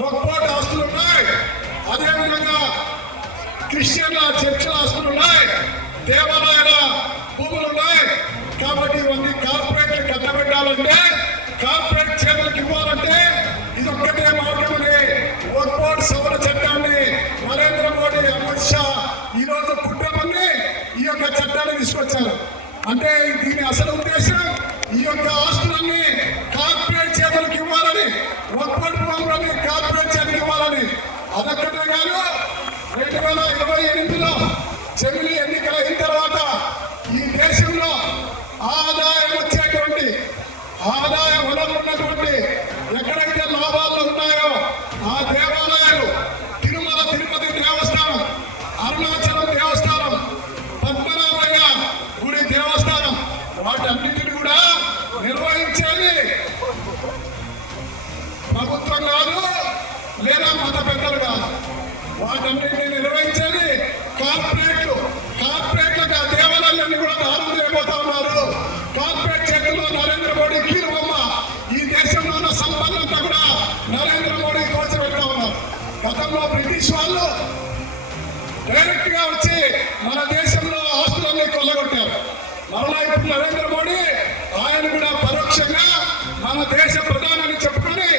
ఒక్కోటి ఆస్తులు ఉన్నాయి. అదేవిధంగా క్రిస్టియన్ల చర్చిల ఆస్తులు ఉన్నాయి. దేవాలయాల భూములు ఉన్నాయి. కాబట్టి ఇవన్నీ కార్పొరేట్లు కట్టబెట్టాలంటే కార్పొరేట్ చేతులకు ఇవ్వాలంటే ఇది ఒక్కటే మార్గమని ఒక్కోటి సవరణ చట్టాన్ని నరేంద్ర మోడీ అమిత్ షా ఈరోజు రోజు ఈ యొక్క చట్టాన్ని తీసుకొచ్చారు. అంటే దీని అసలు ఉద్దేశం ఈ యొక్క ఆస్తులన్నీ కార్పొరేట్ చేతులకు ఇవ్వాలని ఒక్కోటి భూములని కార్పొరేట్ చేతులకు ఇవ్వాలని అదొక్కటే కాదు రెండు వేల ఇరవై ఎనిమిదిలో చెవిలి ఎన్నికలు అయిన తర్వాత ఈ దేశంలో ఆదాయం వచ్చేటువంటి ఆదాయ వనరు ఉన్నటువంటి ఎక్కడైతే లాభాలు ఉన్నాయో ఆ దేవాలయాలు తిరుమల తిరుపతి దేవస్థానం అరుణాచలం దేవస్థానం పద్మనాభయ్య గుడి దేవస్థానం వాటన్నిటిని కూడా నిర్వహించేది ప్రభుత్వం కాదు లేదా మత వాటన్నింటినీ నిర్వహించాలి కార్పొరేట్లు కార్పొరేట్లకు ఆ దేవాలయాలన్నీ కూడా దారులు చేయబోతా ఉన్నారు. కార్పొరేట్ చేతుల్లో నరేంద్ర మోడీ కీలుబొమ్మ ఈ దేశంలో ఉన్న సంపన్నంతా కూడా నరేంద్ర మోడీ కోచబెడతా ఉన్నారు. గతంలో బ్రిటిష్ వాళ్ళు డైరెక్ట్గా వచ్చి మన దేశంలో ఆస్తులన్నీ కొల్లగొట్టారు. మరలా ఇప్పుడు నరేంద్ర మోడీ ఆయన కూడా పరోక్షంగా మన దేశ ప్రధానాన్ని చెప్పుకొని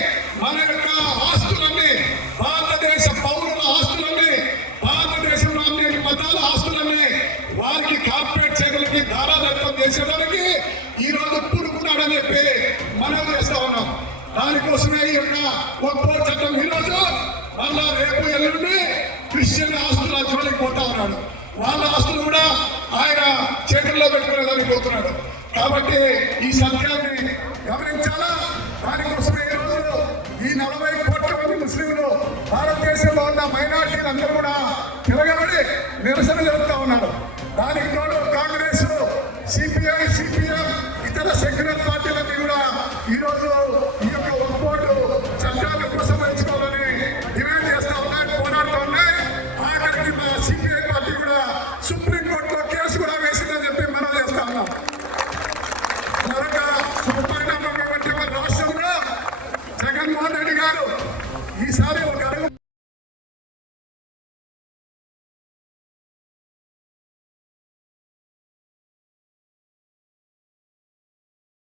మన యొక్క ఆస్తులన్నీ భారతదేశ పౌరుల ఆస్తులన్నీ భారతదేశంలో అన్ని మతాల ఆస్తులన్నీ వారికి కార్పొరేట్ చేతులకి దారాదత్తం చేసేదానికి ఈ రోజు పుడుకున్నాడని చెప్పి మనం చేస్తా ఉన్నాం. దానికోసమే ఈ యొక్క ఒక్కో చట్టం ఈరోజు మళ్ళా రేపు ఎల్లుండి క్రిస్టియన్ ఆస్తుల జోలికి పోతా ఉన్నాడు. వాళ్ళ ఆస్తులు కూడా ఆయన చేతుల్లో పెట్టుకునేదానికి పోతున్నాడు. కాబట్టి ఈ సత్యాన్ని గమనించాలా? దానికోసమే ఈ రోజు ఈ నలభై కోట్ల మంది ముస్లింలు భారతదేశంలో ఉన్న మైనార్టీలు అందరూ కూడా తిరగబడి నిరసన జరుపుతా ఉన్నారు. దానికి తోడు కాంగ్రెస్ సిపిఐ సిపిఎం ఇతర సెక్యులర్ పార్టీలన్నీ కూడా ఈరోజు ఈ యొక్క ఒప్పుకోడు చట్టాలు ఉపసంహరించుకోవాలని డిమాండ్ చేస్తా ఉన్నాయి పోరాడుతూ ఉన్నాయి. ఆఖరికి మా సిపిఐ పార్టీ కూడా సుప్రీంకోర్టులో కేసు కూడా వేసిందని చెప్పి మనం చేస్తా ఉన్నాం. మరొక సుపరిణామం ఏమంటే మన రాష్ట్రంలో జగన్మోహన్ రెడ్డి గారు ఈసారి